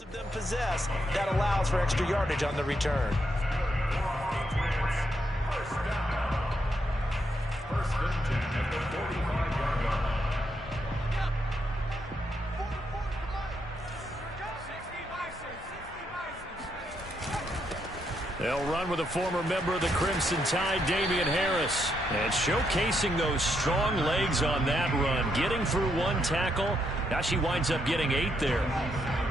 of them possess, that allows for extra yardage on the return. First and 10 at the 45-yard line. They'll run with a former member of the Crimson Tide, Damian Harris. And showcasing those strong legs on that run. Getting through one tackle. Now she winds up getting 8 there.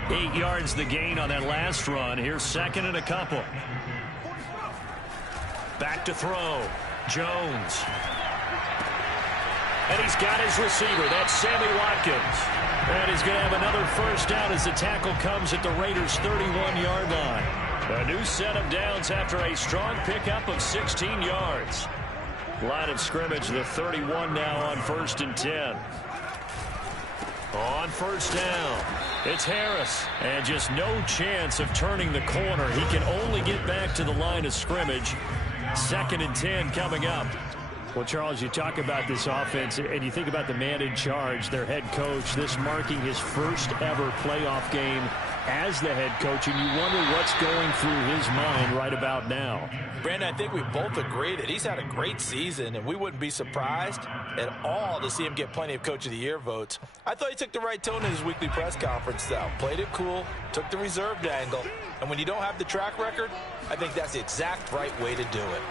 8 yards the gain on that last run. Here's second and a couple. Back to throw. Jones. And he's got his receiver. That's Sammy Watkins. And he's going to have another first down as the tackle comes at the Raiders' 31-yard line. A new set of downs after a strong pickup of 16 yards. Line of scrimmage, the 31 now on 1st and 10. On first down, it's Harris. And just no chance of turning the corner. He can only get back to the line of scrimmage. 2nd and 10 coming up. Well, Charles, you talk about this offense, and you think about the man in charge, their head coach, this marking his first ever playoff game as the head coach, and you wonder what's going through his mind right about now. Brandon, I think we both agree that he's had a great season, and we wouldn't be surprised at all to see him get plenty of Coach of the Year votes. I thought he took the right tone in his weekly press conference, though. Played it cool, took the reserved angle, and when you don't have the track record, I think that's the exact right way to do it.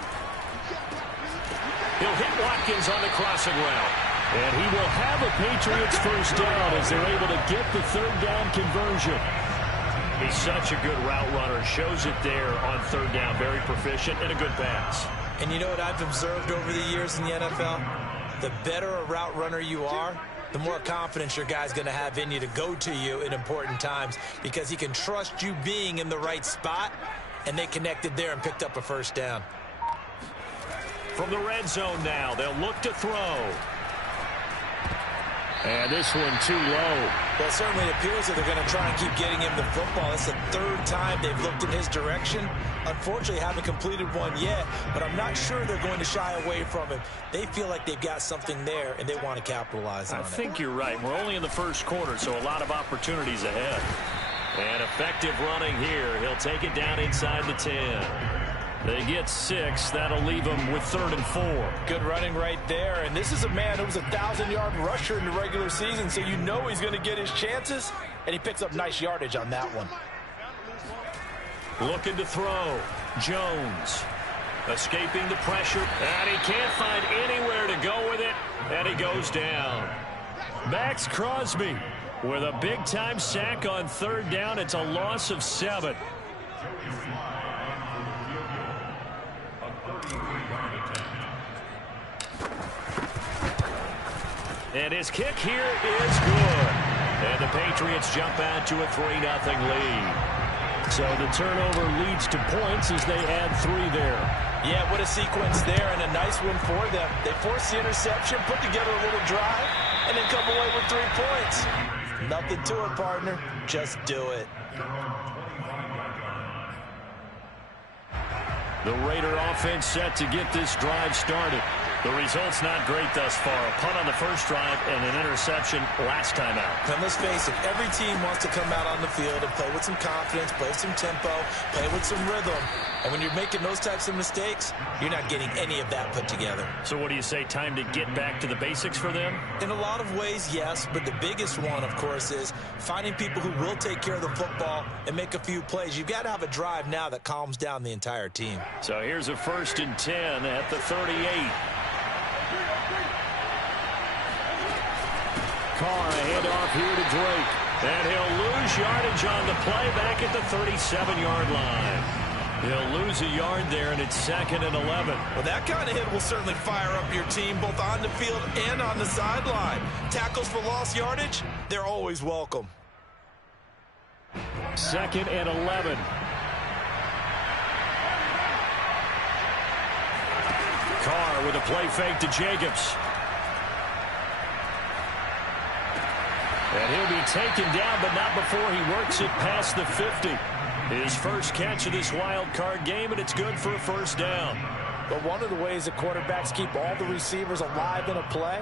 He'll hit Watkins on the crossing route. And he will have a Patriots first down as they're able to get the 3rd down conversion. He's such a good route runner. Shows it there on 3rd down. Very proficient and a good pass. And you know what I've observed over the years in the NFL? The better a route runner you are, the more confidence your guy's going to have in you to go to you in important times because he can trust you being in the right spot, and they connected there and picked up a first down. From the red zone now, they'll look to throw. And this one too low. Well, certainly it appears that they're going to try and keep getting him the football. That's the 3rd time they've looked in his direction. Unfortunately, haven't completed one yet, but I'm not sure they're going to shy away from him. They feel like they've got something there, and they want to capitalize on it. I think you're right. We're only in the first quarter, so a lot of opportunities ahead. And effective running here. He'll take it down inside the 10. They get 6. That'll leave them with 3rd and 4. Good running right there. And this is a man who was a 1,000-yard rusher in the regular season, so you know he's going to get his chances. And he picks up nice yardage on that one. Looking to throw. Jones. Escaping the pressure. And he can't find anywhere to go with it. And he goes down. Max Crosby with a big-time sack on 3rd down. It's a loss of 7. And his kick here is good. And the Patriots jump out to a 3-0 lead. So the turnover leads to points as they add 3 there. Yeah, what a sequence there, and a nice one for them. They force the interception, put together a little drive, and then come away with 3 points. Nothing to it, partner. Just do it. The Raider offense set to get this drive started. The result's not great thus far. A punt on the first drive and an interception last time out. And let's face it, every team wants to come out on the field and play with some confidence, play with some tempo, play with some rhythm. And when you're making those types of mistakes, you're not getting any of that put together. So what do you say, time to get back to the basics for them? In a lot of ways, yes, but the biggest one, of course, is finding people who will take care of the football and make a few plays. You've got to have a drive now that calms down the entire team. So here's a 1st and 10 at the 38. Carr, a handoff here to Drake. And he'll lose yardage on the play back at the 37-yard line. He'll lose a yard there, and it's 2nd and 11. Well, that kind of hit will certainly fire up your team, both on the field and on the sideline. Tackles for lost yardage, they're always welcome. 2nd and 11. Carr with a play fake to Jacobs. And he'll be taken down, but not before he works it past the 50. His first catch of this wild card game, and it's good for a first down. But one of the ways that quarterbacks keep all the receivers alive in a play,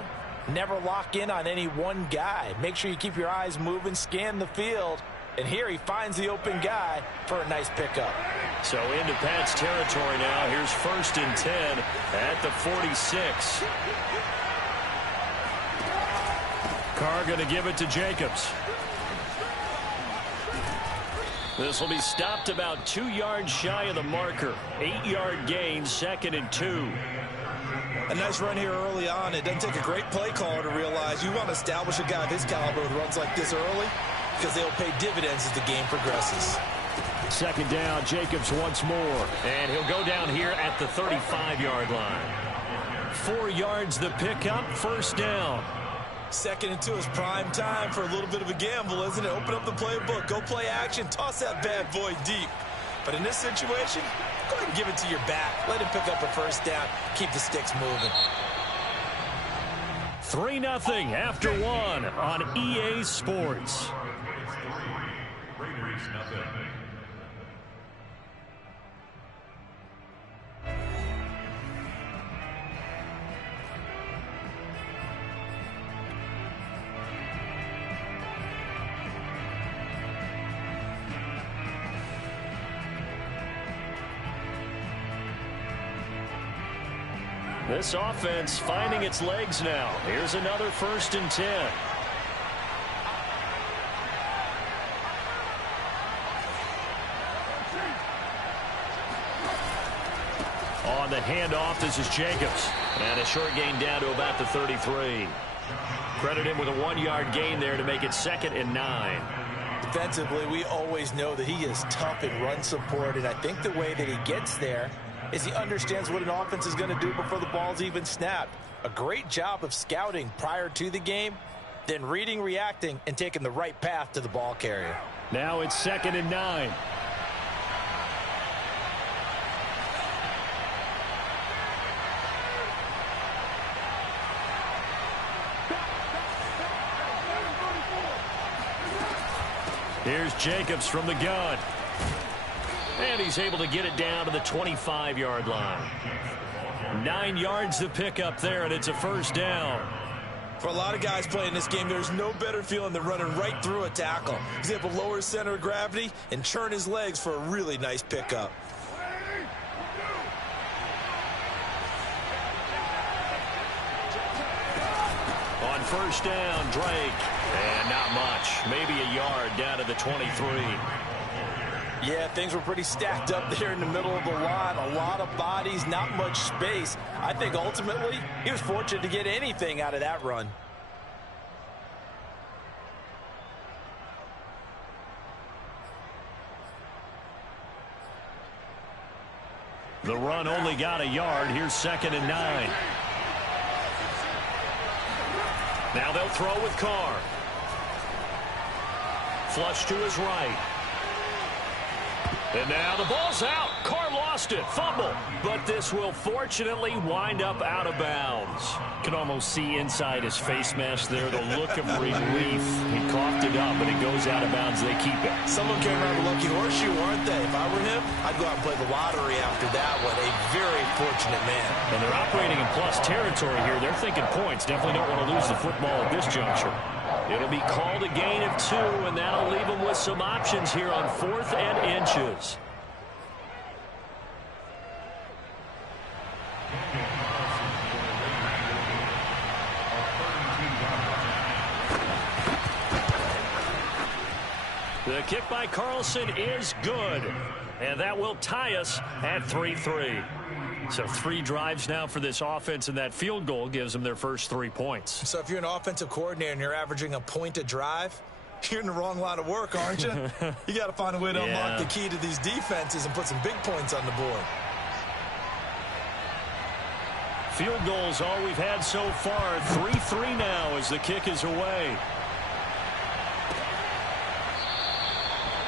never lock in on any one guy. Make sure you keep your eyes moving, scan the field, And here he finds the open guy for a nice pickup. So into Pat's territory now. Here's 1st and 10 at the 46. Carr going to give it to Jacobs. This will be stopped about 2 yards shy of the marker. 8-yard gain, 2nd and 2. A nice run here early on. It doesn't take a great play caller to realize you want to establish a guy of his caliber who runs like this early, because they'll pay dividends as the game progresses. 2nd down, Jacobs once more. And he'll go down here at the 35-yard line. 4 yards the pickup, 1st down. 2nd and 2 is prime time for a little bit of a gamble, isn't it? Open up the playbook, go play action, toss that bad boy deep. But in this situation, go ahead and give it to your back. Let him pick up a 1st down, keep the sticks moving. 3-0 after 1 on EA Sports. Raiders nothing. This offense finding its legs now. Here's another 1st and 10. On the handoff, this is Jacobs. And a short gain down to about the 33. Credit him with a 1-yard gain there to make it 2nd and 9. Defensively, we always know that he is tough in run support, and I think the way that he gets there is he understands what an offense is going to do before the ball's even snapped. A great job of scouting prior to the game, then reading, reacting, and taking the right path to the ball carrier. Now it's 2nd and 9. Here's Jacobs from the gun. And he's able to get it down to the 25-yard line. 9 yards to pick up there, and it's a 1st down. For a lot of guys playing this game, there's no better feeling than running right through a tackle. He's able to lower his center of gravity and churn his legs for a really nice pickup. On 1st down, Drake. And not much. Maybe a yard down to the 23. Yeah, things were pretty stacked up there in the middle of the line. A lot of bodies, not much space. I think ultimately he was fortunate to get anything out of that run. The run only got a yard. Here's 2nd and 9. Now they'll throw with Carr. Flush to his right. And now the ball's out. Carr lost it. Fumble. But this will fortunately wind up out of bounds. Can almost see inside his face mask there the look of relief. He coughed it up, and it goes out of bounds. They keep it. Someone came around a lucky horseshoe, aren't they? If I were him, I'd go out and play the lottery after that one. A very fortunate man. And they're operating in plus territory here. They're thinking points. Definitely don't want to lose the football at this juncture. It'll be called a gain of 2, and that'll leave them with some options here on 4th and inches. The kick by Carlson is good, and that will tie us at 3-3. So 3 drives now for this offense, and that field goal gives them their first 3 points. So if you're an offensive coordinator and you're averaging a point a drive, you're in the wrong line of work, aren't you? You got to find a way to unlock the key to these defenses and put some big points on the board. Field goals all we've had so far. 3-3 now as the kick is away.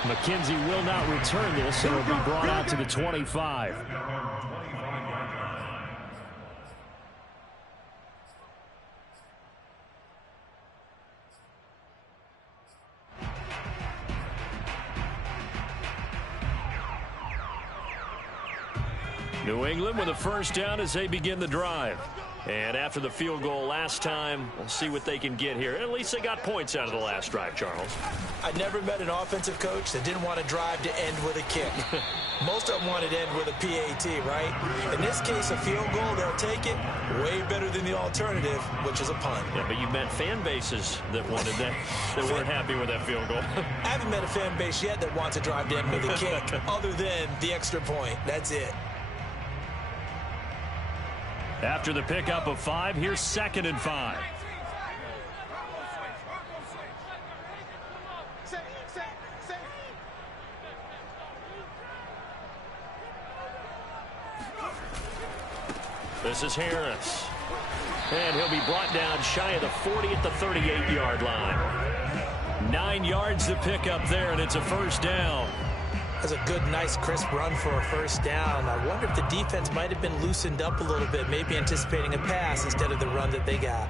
McKenzie will not return this, and it'll be brought out to the 25. New England with a first down as they begin the drive. And after the field goal last time, we'll see what they can get here. At least they got points out of the last drive, Charles. I never met an offensive coach that didn't want to drive to end with a kick. Most of them wanted to end with a PAT, right? In this case, a field goal, they'll take it way better than the alternative, which is a punt. Yeah, but you met fan bases that wanted that, that weren't happy with that field goal. I haven't met a fan base yet that wants to drive to end with a kick other than the extra point. That's it. After the pickup of 5, here's 2nd and 5. This is Harris. And he'll be brought down shy of the 40 at the 38-yard line. 9 yards to pick up there, and it's a first down. That's a good, nice, crisp run for a first down. I wonder if the defense might have been loosened up a little bit, maybe anticipating a pass instead of the run that they got.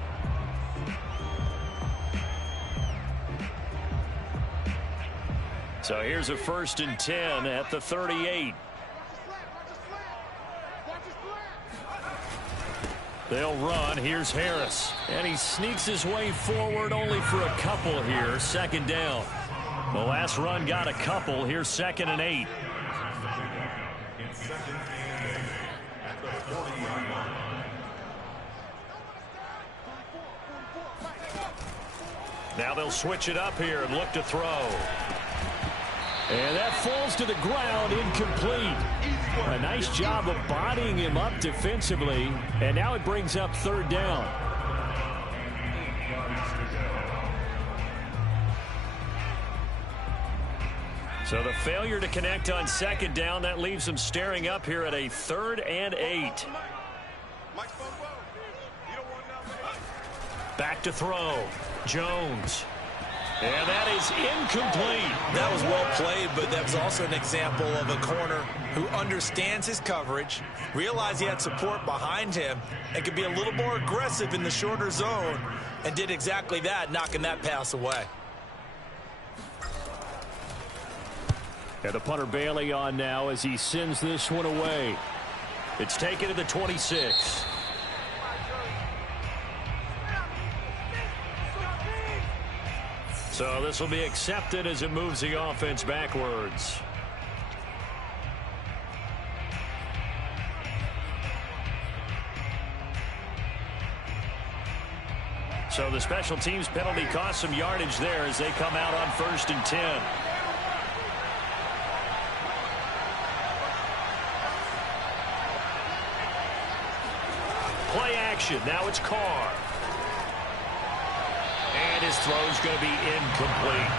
So here's a 1st and 10 at the 38. They'll run. Here's Harris. And he sneaks his way forward only for a couple here. 2nd down. The last run got a couple. Here's 2nd and 8. Now they'll switch it up here and look to throw. And that falls to the ground, incomplete. A nice job of bodying him up defensively. And now it brings up 3rd down. So the failure to connect on 2nd down, that leaves them staring up here at a 3rd and 8. Back to throw. Jones. And that is incomplete. That was well played, but that was also an example of a corner who understands his coverage, realized he had support behind him, and could be a little more aggressive in the shorter zone, and did exactly that, knocking that pass away. And the punter Bailey on now as he sends this one away. It's taken to the 26. So this will be accepted as it moves the offense backwards. So the special teams penalty cost some yardage there as they come out on 1st and 10. Play action. Now it's Carr. And his throw's going to be incomplete.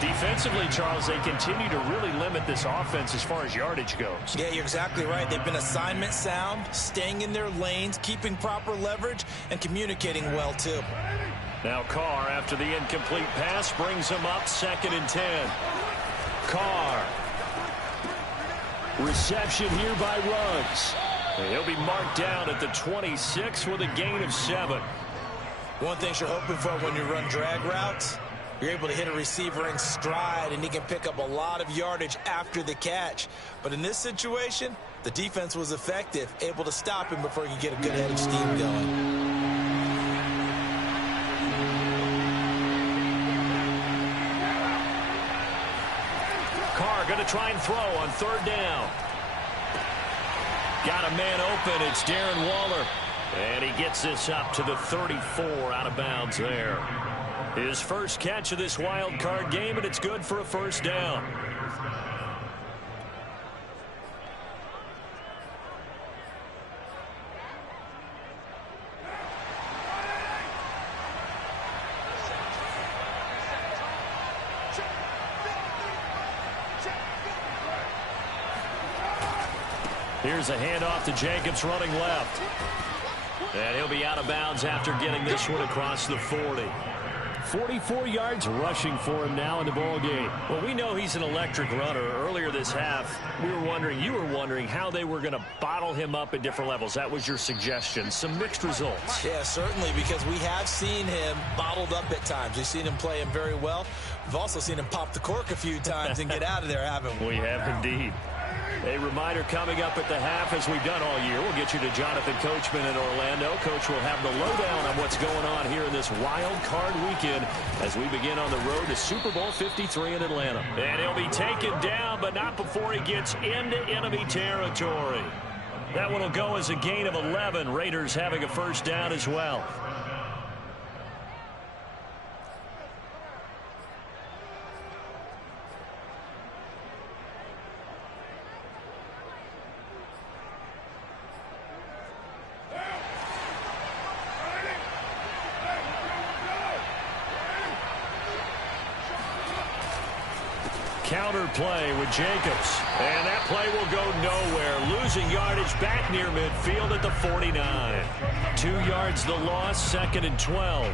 Defensively, Charles, they continue to really limit this offense as far as yardage goes. Yeah, you're exactly right. They've been assignment sound, staying in their lanes, keeping proper leverage, and communicating well, too. Now Carr, after the incomplete pass, brings him up 2nd and 10. Carr. Reception here by Ruggs. He'll be marked down at the 26 with a gain of 7. One thing you're hoping for when you run drag routes, you're able to hit a receiver in stride, and he can pick up a lot of yardage after the catch. But in this situation, the defense was effective, able to stop him before he could get a good head of steam going. Carr going to try and throw on 3rd down. Got a man open. It's Darren Waller. And he gets this up to the 34 out of bounds there. His first catch of this wild card game, and it's good for a first down. Here's a handoff to Jacobs running left. And he'll be out of bounds after getting this one across the 40. 44 yards rushing for him now in the ball game. Well, we know he's an electric runner. Earlier this half, you were wondering how they were going to bottle him up at different levels. That was your suggestion. Some mixed results. Yeah, certainly, because we have seen him bottled up at times. We've seen him play him very well. We've also seen him pop the cork a few times and get out of there, haven't we? We have indeed. A reminder coming up at the half, as we've done all year. We'll get you to Jonathan Coachman in Orlando. Coach will have the lowdown on what's going on here in this wild card weekend as we begin on the road to Super Bowl 53 in Atlanta. And he'll be taken down, but not before he gets into enemy territory. That one will go as a gain of 11. Raiders having a first down as well. Counter play with Jacobs. And that play will go nowhere. Losing yardage back near midfield at the 49. 2 yards the loss, 2nd and 12.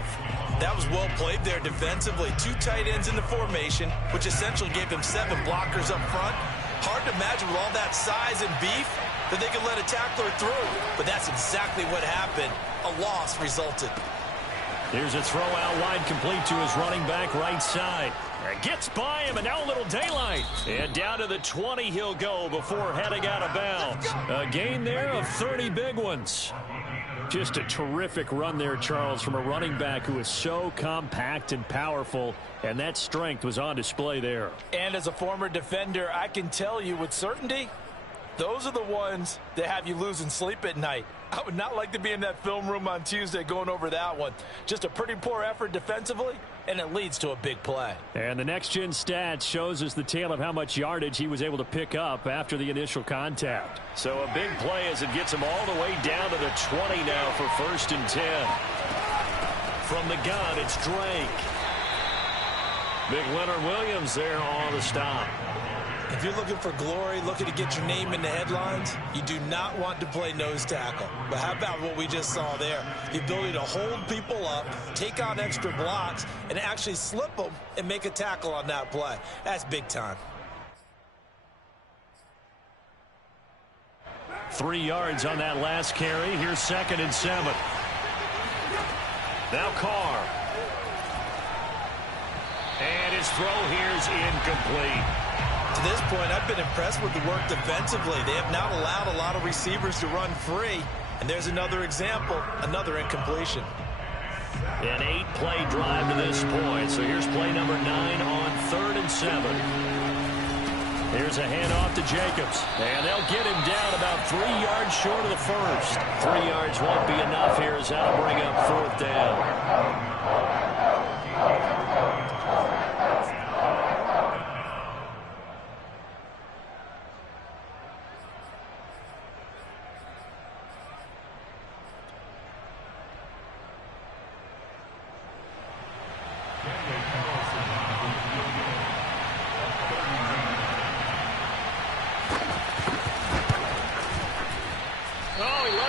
That was well played there defensively. 2 tight ends in the formation, which essentially gave them 7 blockers up front. Hard to imagine with all that size and beef that they could let a tackler through. But that's exactly what happened. A loss resulted. Here's a throw out wide, complete to his running back right side. Gets by him, and now a little daylight. And down to the 20 he'll go before heading out of bounds. A gain there of 30 big ones. Just a terrific run there, Charles, from a running back who is so compact and powerful, and that strength was on display there. And as a former defender, I can tell you with certainty, those are the ones that have you losing sleep at night. I would not like to be in that film room on Tuesday going over that one. Just a pretty poor effort defensively, and it leads to a big play. And the next-gen stats shows us the tale of how much yardage he was able to pick up after the initial contact. So a big play as it gets him all the way down to the 20 now for 1st and 10. From the gun, it's Drake. Big Leonard Williams there on the stop. If you're looking for glory, looking to get your name in the headlines, you do not want to play nose tackle. But how about what we just saw there? The ability to hold people up, take on extra blocks, and actually slip them and make a tackle on that play. That's big time. 3 yards on that last carry. Here's 2nd and 7. Now Carr. And his throw here's incomplete. To this point, I've been impressed with the work defensively. They have not allowed a lot of receivers to run free. And there's another example, another incompletion. An 8-play drive to this point. So here's play number 9 on 3rd and 7. Here's a handoff to Jacobs. And they'll get him down about 3 yards short of the first. 3 yards won't be enough here as that'll bring up 4th down.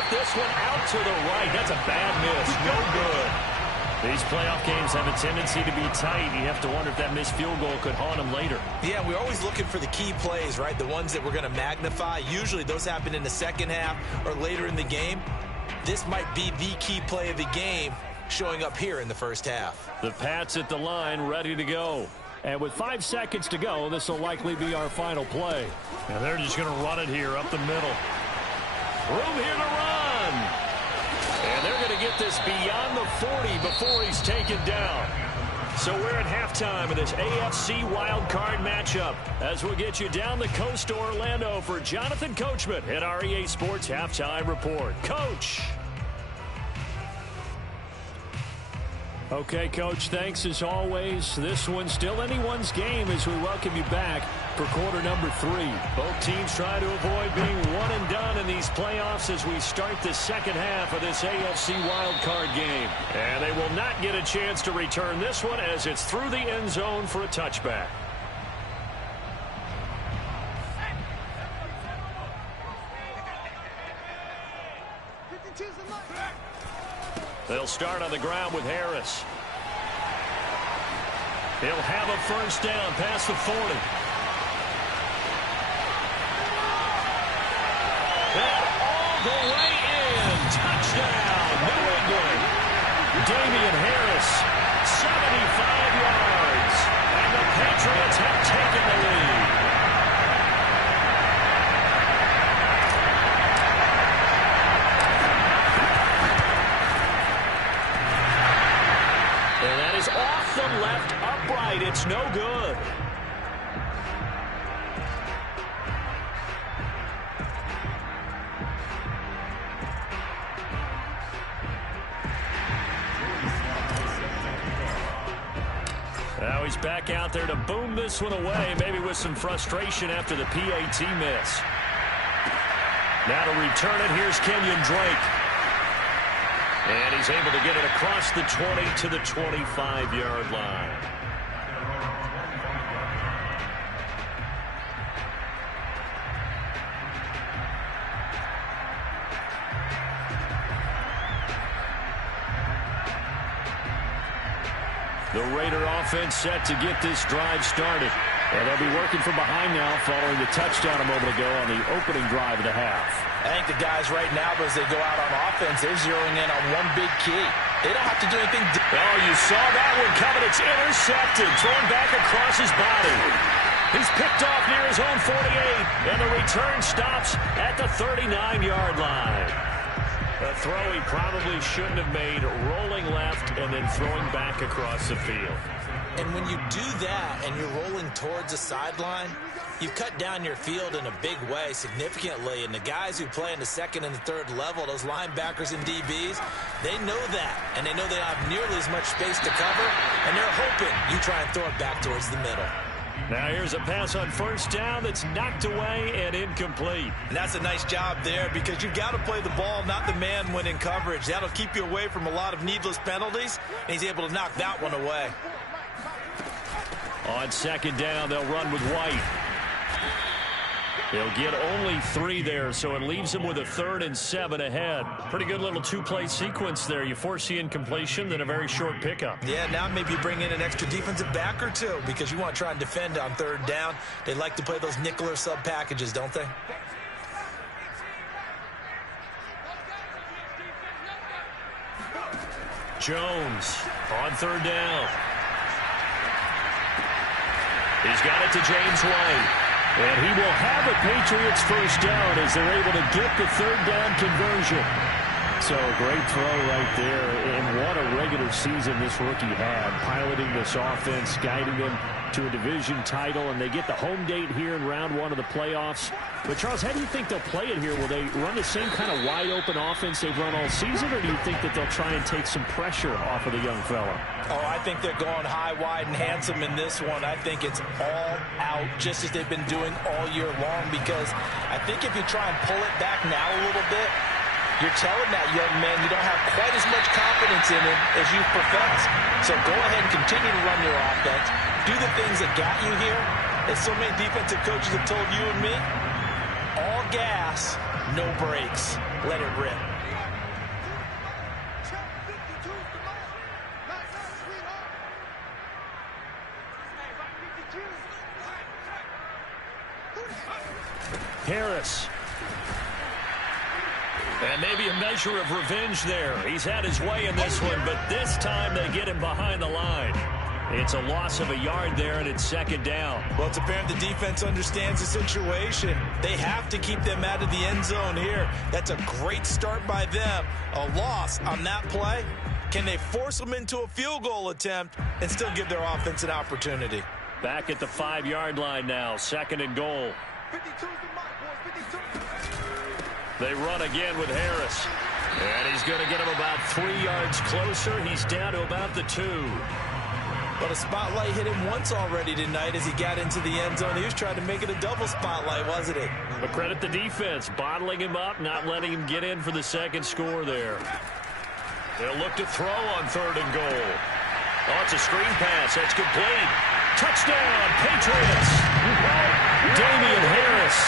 This one out to the right. That's a bad miss. No good. These playoff games have a tendency to be tight. You have to wonder if that missed field goal could haunt them later. Yeah, we're always looking for the key plays, right? The ones that we're going to magnify. Usually those happen in the second half or later in the game. This might be the key play of the game showing up here in the first half. The Pats at the line ready to go. And with 5 seconds to go, this will likely be our final play. And they're just going to run it here up the middle. Room here to run. And they're going to get this beyond the 40 before he's taken down. So we're at halftime of this AFC wildcard matchup as we'll get you down the coast to Orlando for Jonathan Coachman at our EA Sports Halftime Report. Coach. Okay, Coach, thanks as always. This one's still anyone's game as we welcome you back for quarter number 3. Both teams try to avoid being one and done in these playoffs as we start the second half of this AFC wildcard game. And they will not get a chance to return this one as it's through the end zone for a touchback. They'll start on the ground with Harris. He'll have a first down past the 40. And all the way in. Touchdown, New England. Damian Harris, 75 yards. And the Patriots have taken the lead. It's no good. Now he's back out there to boom this one away, maybe with some frustration after the PAT miss. Now to return it, here's Kenyon Drake. And he's able to get it across the 20 to the 25-yard line. The Raider offense set to get this drive started. And they'll be working from behind now following the touchdown a moment ago on the opening drive of the half. I think the guys right now, as they go out on offense, they're zeroing in on one big key. They don't have to do anything. Oh, you saw that one coming. It's intercepted, thrown back across his body. He's picked off near his own 48, and the return stops at the 39-yard line. A throw he probably shouldn't have made, rolling left and then throwing back across the field. And when you do that and you're rolling towards the sideline, you cut down your field in a big way significantly. And the guys who play in the second and the third level, those linebackers and DBs, they know that. And they know they don't have nearly as much space to cover. And they're hoping you try and throw it back towards the middle. Now here's a pass on first down that's knocked away and incomplete. And that's a nice job there because you've got to play the ball, not the man when in coverage. That'll keep you away from a lot of needless penalties. And he's able to knock that one away. On second down, they'll run with White. They'll get only 3 there, so it leaves them with a 3rd and 7 ahead. Pretty good little two-play sequence there. You force the incompletion, then a very short pickup. Yeah, now maybe you bring in an extra defensive back or two because you want to try and defend on 3rd down. They like to play those nickel or sub packages, don't they? Jones on 3rd down. He's got it to James White. And he will have a Patriots first down as they're able to get the 3rd down conversion. So a great throw right there. And what a regular season this rookie had, piloting this offense, guiding them to a division title. And they get the home date here in round 1 of the playoffs. But, Charles, how do you think they'll play it here? Will they run the same kind of wide-open offense they've run all season, or do you think that they'll try and take some pressure off of the young fella? Oh, I think they're going high, wide, and handsome in this one. I think it's all out, just as they've been doing all year long, because I think if you try and pull it back now a little bit, you're telling that young man you don't have quite as much confidence in him as you profess. So go ahead and continue to run your offense. Do the things that got you here. As so many defensive coaches have told you and me, all gas, no brakes. Let it rip. Harris. And maybe a measure of revenge there. He's had his way in this one, but this time they get him behind the line. It's a loss of a yard there, and it's 2nd down. Well, it's apparent the defense understands the situation. They have to keep them out of the end zone here. That's a great start by them. A loss on that play. Can they force them into a field goal attempt and still give their offense an opportunity? Back at the 5-yard line now, 2nd and goal. They run again with Harris. And he's going to get him about 3 yards closer. He's down to about the 2. But a spotlight hit him once already tonight as he got into the end zone. He was trying to make it a double spotlight, wasn't it? But credit the defense, bottling him up, not letting him get in for the 2nd score there. They'll look to throw on 3rd and goal. Oh, it's a screen pass. That's complete. Touchdown, Patriots. Damian Harris.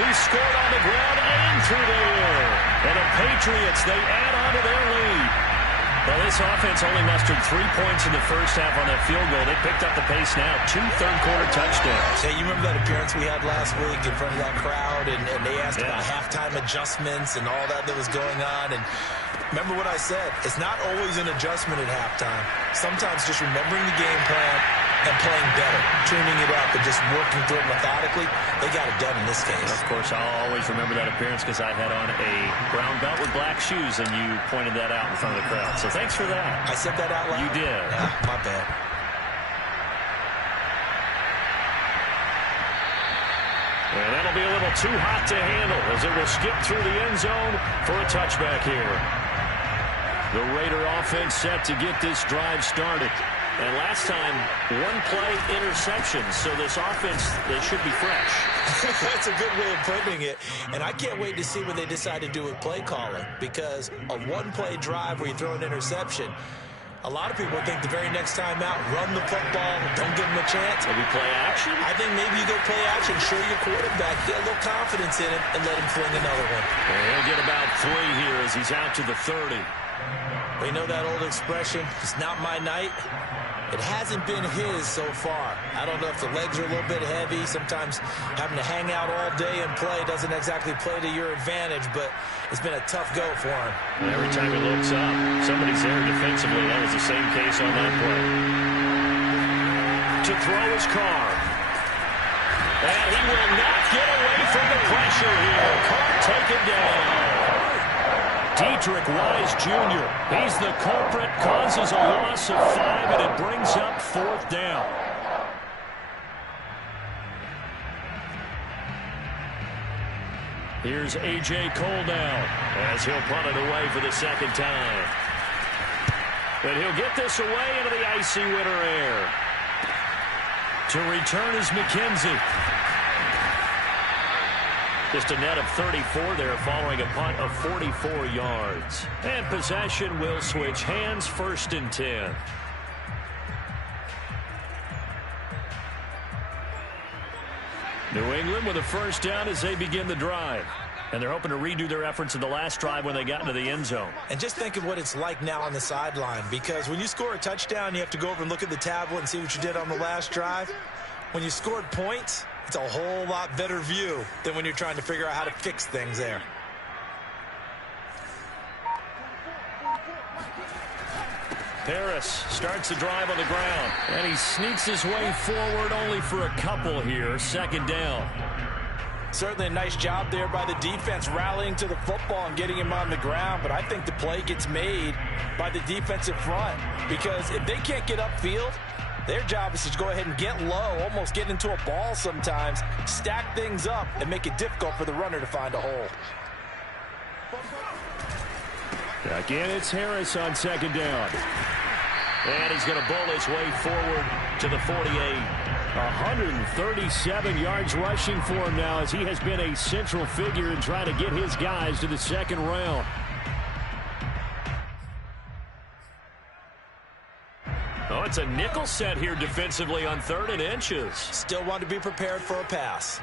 He scored on the ground and through the air. And the Patriots, they add on to their lead. Well, this offense only mustered 3 points in the first half on that field goal. They picked up the pace now. 2 third-quarter touchdowns. Hey, you remember that appearance we had last week in front of that crowd, and they asked about halftime adjustments and all that was going on. And remember what I said. It's not always an adjustment at halftime. Sometimes just remembering the game plan and playing better, tuning it up and just working through it methodically. They got it done in this case. Of course, I'll always remember that appearance because I had on a brown belt with black shoes, and you pointed that out in front of the crowd. So thanks for that. I said that out loud? You did. Yeah, my bad. ball too hot to handle as it will skip through the end zone for a touchback here. The Raider offense set to get this drive started. And last time, one-play interception. So this offense, they should be fresh. That's a good way of putting it. And I can't wait to see what they decide to do with play calling. Because a one-play drive where you throw an interception, a lot of people think the very next time out, run the football, don't give them a chance. Maybe play action? I think maybe you go play action, show your quarterback, get a little confidence in it, and let him fling another one. And he'll get about 3 here as he's out to the 30. We know that old expression, it's not my night. It hasn't been his so far. I don't know if the legs are a little bit heavy. Sometimes having to hang out all day and play doesn't exactly play to your advantage, but it's been a tough go for him. And every time he looks up, somebody's there defensively. That was the same case on that play. To throw his car. And he will not get away from the pressure here. Carr taken down. Dietrich Wise Jr. He's the culprit, causes a loss of 5, and it brings up 4th down. Here's A.J. Cole down as he'll punt it away for the second time. And he'll get this away into the icy winter air. To return is McKenzie. Just a net of 34 there following a punt of 44 yards. And possession will switch hands, 1st and 10. New England with a 1st down as they begin the drive. And they're hoping to redo their efforts in the last drive when they got into the end zone. And just think of what it's like now on the sideline, because when you score a touchdown, you have to go over and look at the tablet and see what you did on the last drive. When you scored points, it's a whole lot better view than when you're trying to figure out how to fix things there. Harris starts the drive on the ground, and he sneaks his way forward only for a couple here. 2nd down. Certainly a nice job there by the defense rallying to the football and getting him on the ground, but I think the play gets made by the defensive front, because if they can't get upfield, their job is to go ahead and get low, almost get into a ball sometimes, stack things up, and make it difficult for the runner to find a hole. Again, it's Harris on 2nd down. And he's going to bowl his way forward to the 48. 137 yards rushing for him now as he has been a central figure in trying to get his guys to the 2nd round. Oh, it's a nickel set here defensively on 3rd and inches. Still want to be prepared for a pass.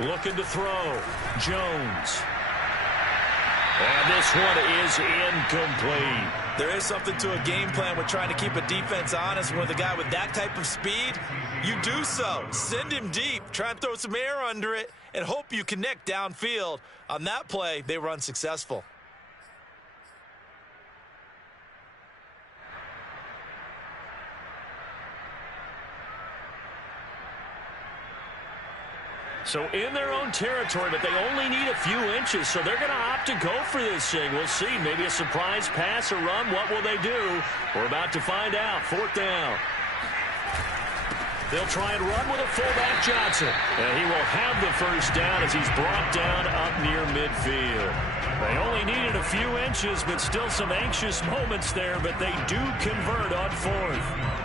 Looking to throw. Jones. And this one is incomplete. There is something to a game plan with trying to keep a defense honest. With a guy with that type of speed, you do so. Send him deep. Try and throw some air under it and hope you connect downfield. On that play, they were unsuccessful. So in their own territory, but they only need a few inches, so they're going to opt to go for this thing. We'll see. Maybe a surprise pass or run. What will they do? We're about to find out. 4th down. They'll try and run with a fullback, Johnson. And he will have the 1st down as he's brought down up near midfield. They only needed a few inches, but still some anxious moments there, but they do convert on 4th.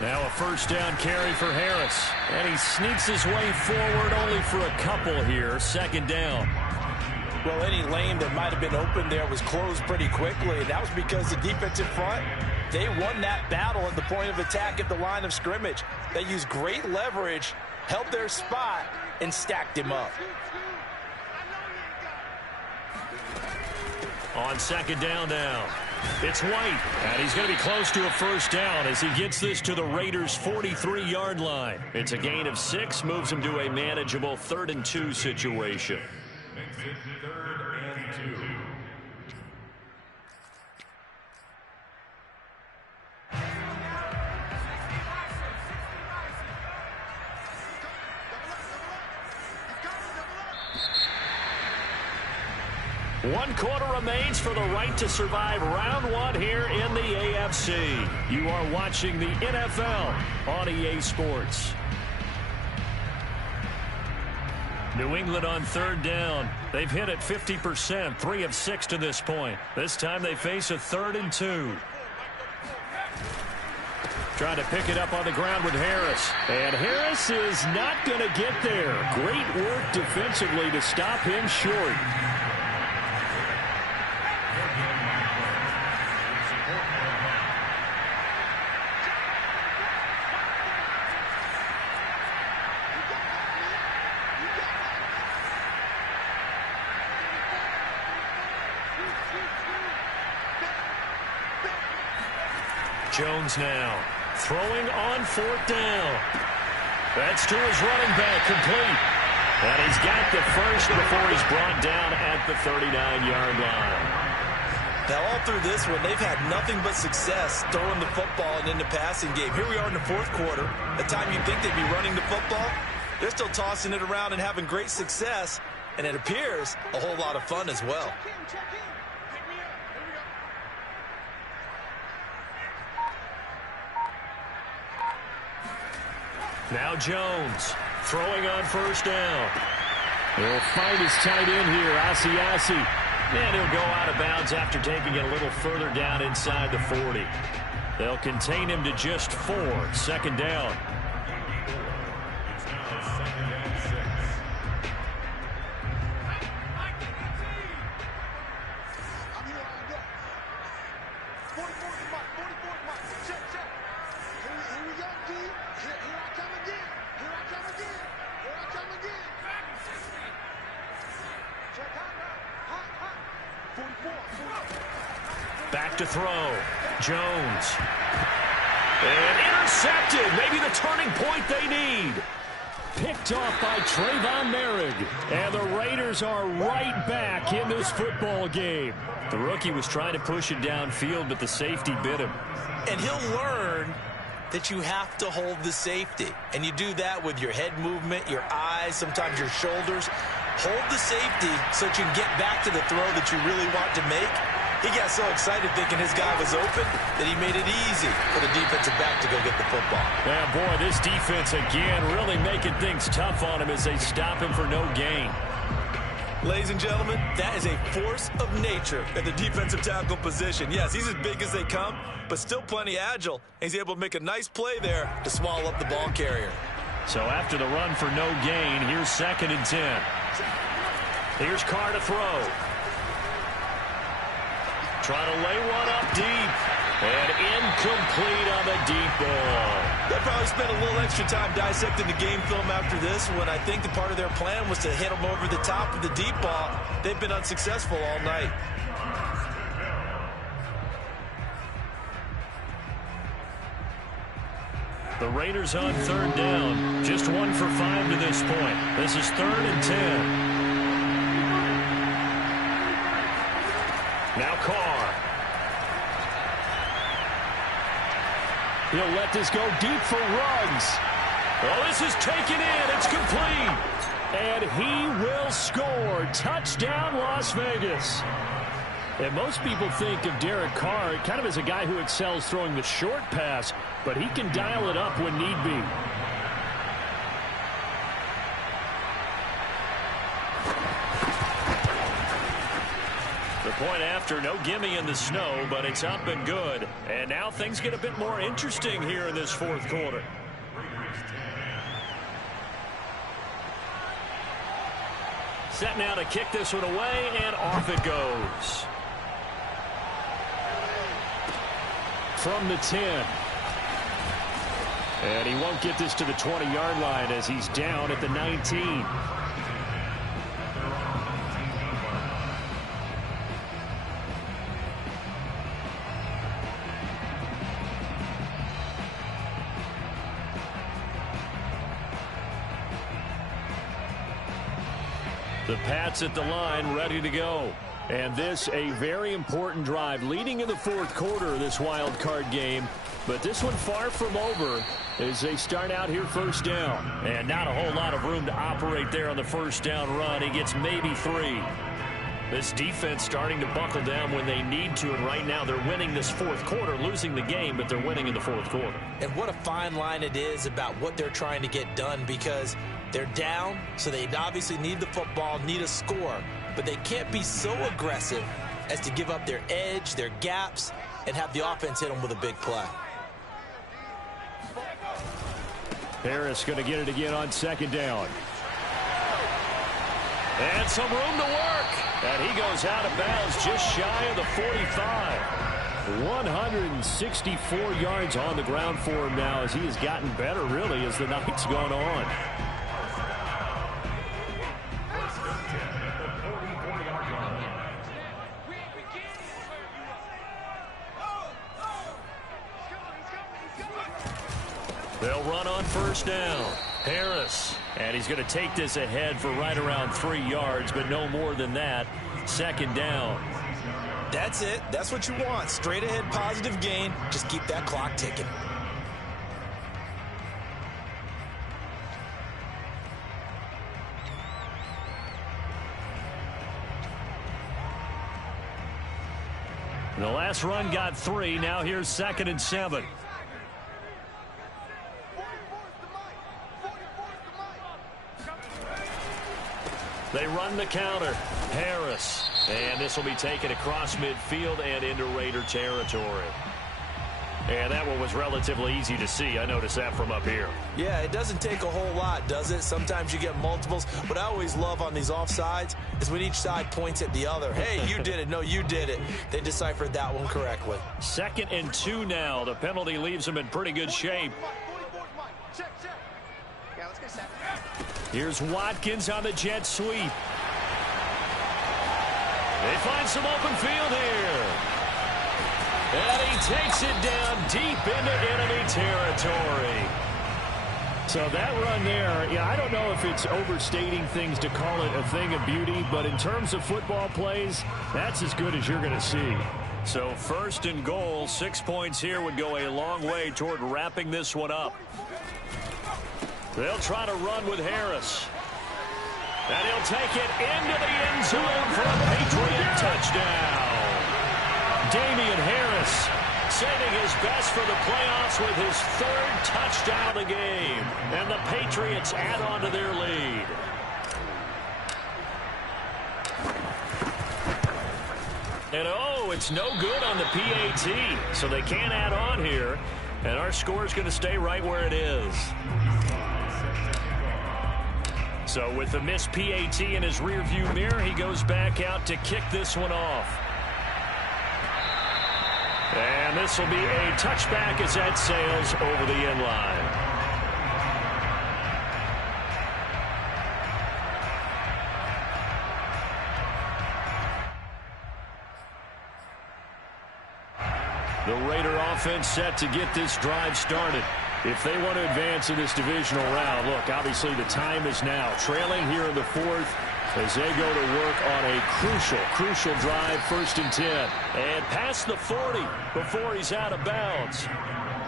Now a 1st down carry for Harris. And he sneaks his way forward only for a couple here. 2nd down. Well, any lane that might have been open there was closed pretty quickly. That was because the defensive front, they won that battle at the point of attack at the line of scrimmage. They used great leverage, held their spot, and stacked him up. On 2nd down now. It's White, and he's going to be close to a first down as he gets this to the Raiders' 43-yard line. It's a gain of 6, moves him to a manageable 3rd and 2 situation. Makes it 3rd and 2. One quarter remains for the right to survive round 1 here in the AFC. You are watching the NFL on EA Sports. New England on 3rd down. They've hit it 50%, 3 of 6 to this point. This time they face a 3rd and 2. Trying to pick it up on the ground with Harris. And Harris is not going to get there. Great work defensively to stop him short. Jones now throwing on 4th down. That's to his running back, complete. And he's got the first before he's brought down at the 39-yard line. Now, all through this one, they've had nothing but success throwing the football and in the passing game. Here we are in the 4th quarter. The time you'd think they'd be running the football, they're still tossing it around and having great success. And it appears a whole lot of fun as well. Now Jones throwing on 1st down. He'll find his tight end here, Asiasi. And he'll go out of bounds after taking it a little further down inside the 40. They'll contain him to just 4. 2nd down. It's now 2nd and 6. Back to throw. Jones. And intercepted. Maybe the turning point they need. Picked off by Trayvon Merrick. And the Raiders are right back in this football game. The rookie was trying to push it downfield, but the safety bit him. And he'll learn that you have to hold the safety. And you do that with your head movement, your eyes, sometimes your shoulders. Hold the safety so that you can get back to the throw that you really want to make. He got so excited thinking his guy was open that he made it easy for the defensive back to go get the football. Yeah, boy, this defense again really making things tough on him as they stop him for no gain. Ladies and gentlemen, that is a force of nature at the defensive tackle position. Yes, he's as big as they come, but still plenty agile. He's able to make a nice play there to swallow up the ball carrier. So after the run for no gain, here's 2nd and 10. Here's Carr to throw. Trying to lay one up deep. And incomplete on the deep ball. They'll probably spend a little extra time dissecting the game film after this when I think the part of their plan was to hit them over the top of the deep ball. They've been unsuccessful all night. The Raiders on 3rd down. Just 1 for 5 to this point. This is 3rd and 10. Now Carr. He'll let this go deep for Ruggs. Oh, this is taken in. It's complete. And he will score. Touchdown, Las Vegas. And most people think of Derek Carr kind of as a guy who excels throwing the short pass, but he can dial it up when need be. The point after, no gimme in the snow, but it's up and good. And now things get a bit more interesting here in this 4th quarter. Set now to kick this one away, and off it goes. From the 10. And he won't get this to the 20-yard line as he's down at the 19. The Pats at the line, ready to go. And this a very important drive leading in the fourth quarter of this wild card game. But this one far from over as they start out here first down. And not a whole lot of room to operate there on the first down run. He gets maybe 3. This defense starting to buckle down when they need to, and right now they're winning this fourth quarter, losing the game, but they're winning in the fourth quarter. And what a fine line it is about what they're trying to get done, because they're down, so they obviously need the football, need a score, but they can't be so aggressive as to give up their edge, their gaps, and have the offense hit them with a big play. Harris going to get it again on second down. And some room to work. And he goes out of bounds just shy of the 45. 164 yards on the ground for him now as he has gotten better, really, as the night's gone on. They'll run on first down. Harris. And he's going to take this ahead for right around 3 yards, but no more than that. Second down. That's it. That's what you want. Straight ahead positive gain. Just keep that clock ticking. The last run got 3. Now here's 2nd and 7. They run the counter. Harris. And this will be taken across midfield and into Raider territory. And that one was relatively easy to see. I noticed that from up here. Yeah, it doesn't take a whole lot, does it? Sometimes you get multiples. What I always love on these offsides is when each side points at the other. Hey, you did it. No, you did it. They deciphered that one correctly. 2nd and 2 now. The penalty leaves them in pretty good shape. Here's Watkins on the jet sweep. They find some open field here. And he takes it down deep into enemy territory. So that run there, yeah, I don't know if it's overstating things to call it a thing of beauty, but in terms of football plays, that's as good as you're going to see. So 1st and goal, 6 points here would go a long way toward wrapping this one up. They'll try to run with Harris. And he'll take it into the end zone for a Patriot touchdown. Damian Harris saving his best for the playoffs with his 3rd touchdown of the game. And the Patriots add on to their lead. And oh, it's no good on the PAT. So they can't add on here. And our score is going to stay right where it is. So with the missed PAT in his rearview mirror, he goes back out to kick this one off. And this will be a touchback as that sails over the end line. The Raider offense set to get this drive started. If they want to advance in this divisional round, look, obviously the time is now. Trailing here in the 4th as they go to work on a crucial drive, 1st and 10. And past the 40 before he's out of bounds.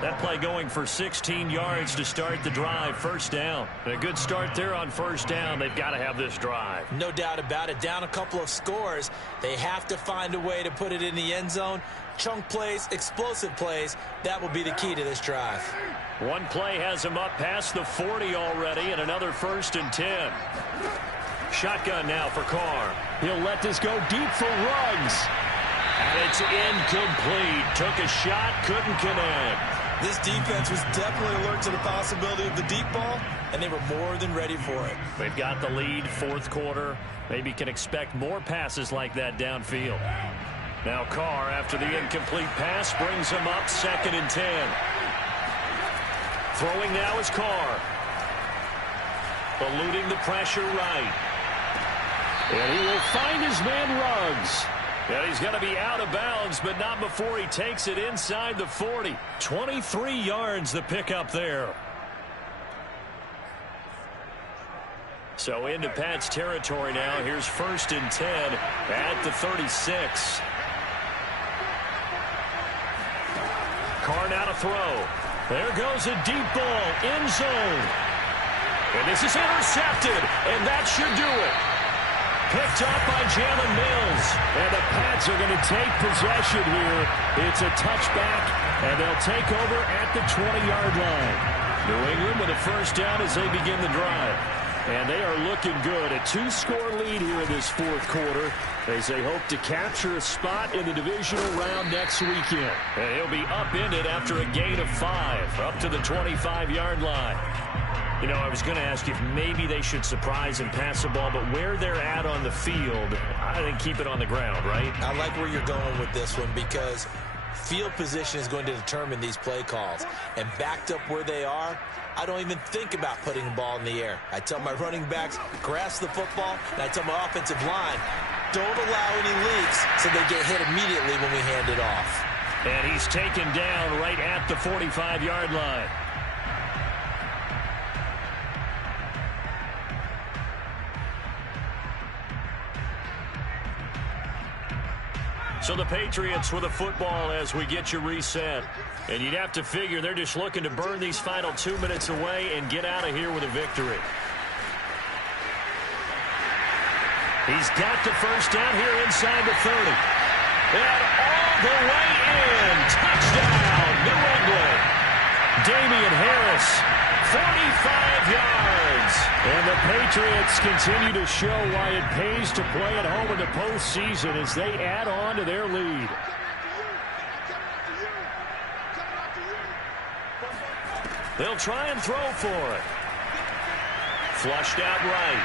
That play going for 16 yards to start the drive, 1st down. And a good start there on 1st down. They've got to have this drive. No doubt about it. Down a couple of scores. They have to find a way to put it in the end zone. Chunk plays, explosive plays. That will be the key to this drive. One play has him up past the 40 already, and another 1st and 10. Shotgun now for Carr. He'll let this go deep for Ruggs. And it's incomplete. Took a shot, couldn't connect. This defense was definitely alert to the possibility of the deep ball, and they were more than ready for it. They've got the lead, 4th quarter. Maybe can expect more passes like that downfield. Now Carr, after the incomplete pass, brings him up 2nd and 10. Throwing now is Carr. Eluding the pressure right. And he will find his man Ruggs. And he's going to be out of bounds, but not before he takes it inside the 40. 23 yards the pickup there. So into Pat's territory now. Here's 1st and 10 at the 36. Carr now to throw. There goes a deep ball, end zone. And this is intercepted, and that should do it. Picked up by Jalen Mills. And the Pats are going to take possession here. It's a touchback, and they'll take over at the 20-yard line. New England with a first down as they begin the drive. And they are looking good. A 2-score lead here in this 4th quarter as they hope to capture a spot in the divisional round next weekend. And he'll be upended after a gain of 5 up to the 25-yard line. You know, I was going to ask if maybe they should surprise and pass the ball, but where they're at on the field, I think keep it on the ground, right? I like where you're going with this one because field position is going to determine these play calls. And backed up where they are, I don't even think about putting the ball in the air. I tell my running backs, grasp the football, and I tell my offensive line, don't allow any leaks so they get hit immediately when we hand it off. And he's taken down right at the 45-yard line. So the Patriots with a football as we get you reset. And you'd have to figure they're just looking to burn these final 2 minutes away and get out of here with a victory. He's got the first down here inside the 30. And all the way in. Touchdown, New England. Damian Harris, 45 yards. And the Patriots continue to show why it pays to play at home in the postseason as they add on to their lead. They'll try and throw for it. Flushed out right.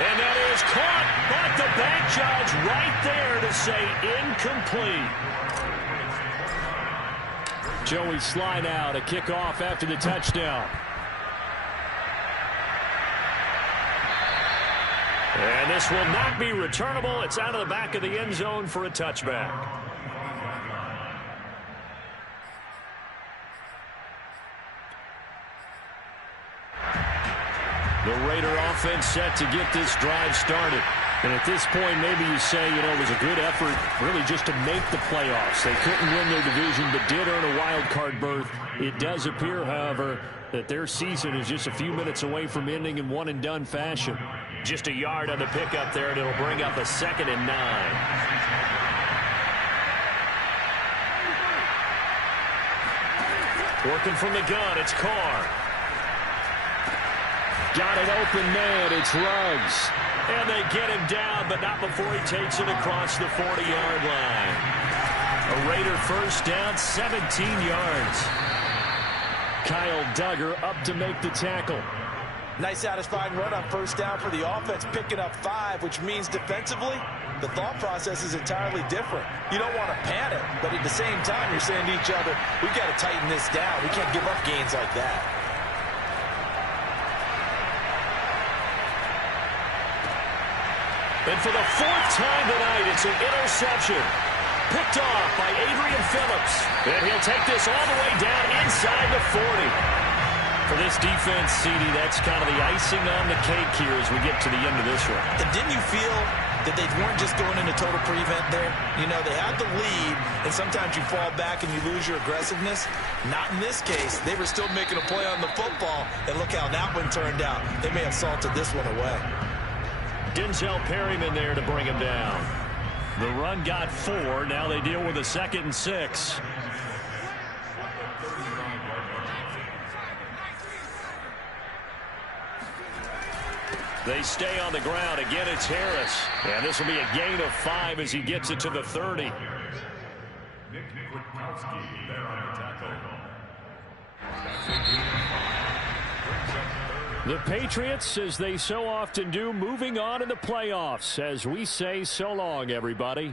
And that is caught, but the back judge right there to say incomplete. Joey Slye now to kick off after the touchdown. And this will not be returnable. It's out of the back of the end zone for a touchback. The Raider offense set to get this drive started. And at this point, maybe you say, you know, it was a good effort really just to make the playoffs. They couldn't win their division, but did earn a wild card berth. It does appear, however, that their season is just a few minutes away from ending in one-and-done fashion. Just a yard on the pickup there, and it'll bring up a 2nd and 9. Working from the gun, it's Carr. Got an open man, it's Ruggs. And they get him down, but not before he takes it across the 40-yard line. A Raider first down, 17 yards. Kyle Duggar up to make the tackle. Nice satisfying run on first down for the offense, picking up 5, which means defensively, the thought process is entirely different. You don't want to panic, but at the same time, you're saying to each other, we've got to tighten this down. We can't give up gains like that. And for the 4th time tonight, it's an interception. Picked off by Adrian Phillips. And he'll take this all the way down inside the 40. For this defense, CD, that's kind of the icing on the cake here as we get to the end of this one. And didn't you feel that they weren't just going into total prevent there? You know, they had the lead, and sometimes you fall back and you lose your aggressiveness. Not in this case. They were still making a play on the football, and look how that one turned out. They may have salted this one away. Denzel Perryman there to bring him down. The run got 4. Now they deal with a 2nd and 6. They stay on the ground. Again, it's Harris. And this will be a gain of 5 as he gets it to the 30. Nick Kwiatkowski there on the tackle. The Patriots, as they so often do, moving on in the playoffs as we say so long, everybody.